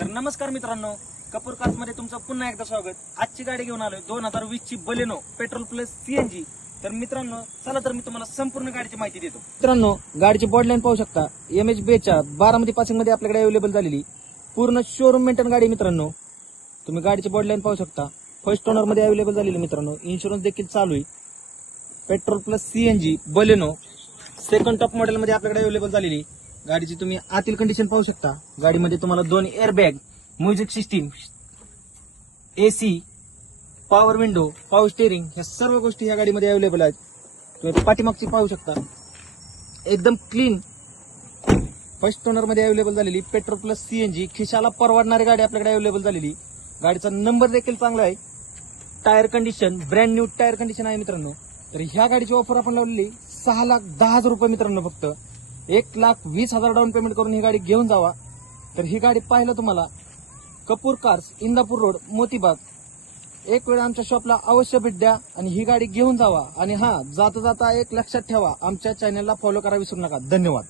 तर नमस्कार मित्रांनो, कपूर कार्स मध्ये तुमचं पुन्हा एकदा स्वागत। आजची गाडी घेऊन आलोय 2020 ची बलेनो पेट्रोल प्लस सीएनजी। तर मित्रांनो चला तर मी तुम्हाला संपूर्ण गाडीची माहिती देतो। मित्रांनो गाडीची बॉडलाईन पाहू शकता, MHB बारामती पासिंग मध्ये आपल्याकडे अवेलेबल झालेली पूर्ण शोरूम मेंटेन गाडी। मित्रांनो तुम्ही गाडीची बॉडलाईन पाहू शकता, फर्स्ट ओनर मध्ये अवेलेबल झालेली। मित्रांनो इन्शुरन्स देखील चालू आहे। Petrol plus CNG Baleno second top model मध्ये आपल्याकडे अवेलेबल झालेली गाडीची तुम्ही आतील कंडिशन पाहू शकता। गाडीमध्ये तुम्हाला 2 airbag, music system, AC, power window, power steering ह्या सर्व गोष्टी या गाडीमध्ये अवेलेबल आहेत। तुम्ही पाठीमागची पाहू शकता, एकदम क्लीन फर्स्ट ओनर मध्ये अवेलेबल झालेली पेट्रोल प्लस सीएनजी खिशाला परवडणारी गाडी आपल्याकडे अवेलेबल झालेली। गाडीचा नंबर देखील चांगला आहे। Tyre condition brand new tyre condition आहे मित्रांनो। तर ह्या गाडीची ऑफर आपण लावलेली 6,10,000 रुपये मित्रांनो। फक्त 1,20,000 डाऊन पेमेंट करून ही गाडी घेऊन जावा। तर ही गाडी पाहिलं तुम्हाला कपूर कार्स, इंदापूर रोड, मोतीबाग। एक वेळ आमच्या शॉपला अवश्य भेट द्या आणि ही गाडी घेऊन जावा। आणि जाता जाता एक लक्षात ठेवा, आमच्या चॅनलला फॉलो करा विसरू नका। धन्यवाद।